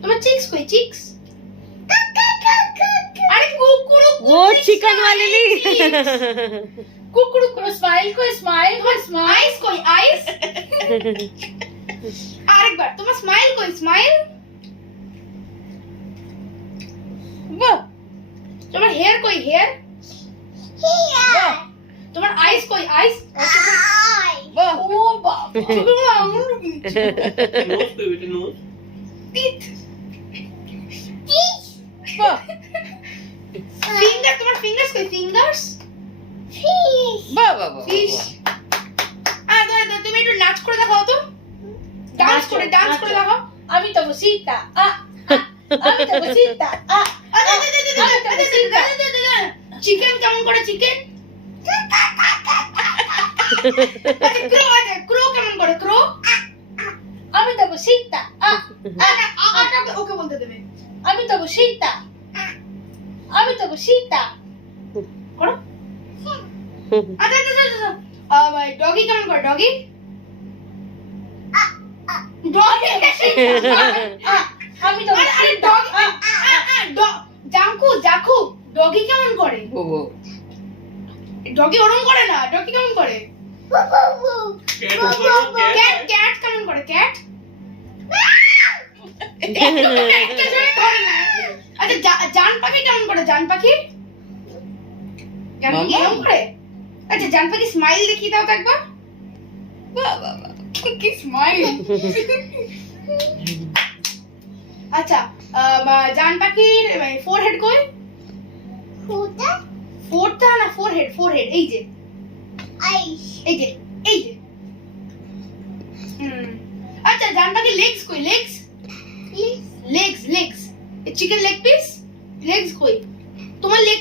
তোমার চিক্স কই চিক্স? अरे कुकुरु वो चिकन वाले नहीं कुकुरु को स्माइल को स्माइल को स्माइल कोई आइस আরেকবার তোমার স্মাইল কই স্মাইল? বাহ তোমার হেয়ার কই হেয়ার? বাহ তোমার আইস কই আইস? বাহ ও বাবা তুমি আঙুল Nose पे बेटे nose. টিথ বাহ ফিঙ্গার তোমার ফিঙ্গার্স কই ফিঙ্গার্স? বাহ বাহ বাহ ফিশ তুমি একটু নাচ করে দেখাও তো ডান্স করে দেখাও আমি তো বসিতা আমি তো বসিতা চিকেন কেমন করে চিকেন? ক্রো কেমন করে ক্রো? আমি তো বসিতা ওকে বলতে দেবে আমি তো বসিতা আমি তো বসিতা করো আচ্ছা ডগি কেমন করে ডগি? ডগি আমি তো আরে ডগি জাকু ডগি কেমন করে? ডগি ওরম করে না ডগি কেমন করে? Cat ऊपर ক্যাট cat. ক্যাট কেমন করে ক্যাট? আচ্ছা জান পাখি কেমন করে জান পাখি? জান পাখি কেমন করে? আচ্ছা জান পাখি স্মাইল দেখিয়ে দাও তো একবার। বাহ বাহ বাহ কি স্মাইল। আচ্ছা জান পাখির ফোরহেড কই? ফোরটা না ফোরহেড এই যে এই যে আচ্ছা জান পাখির লেগস কই লেগস চিকেন লেগ পিস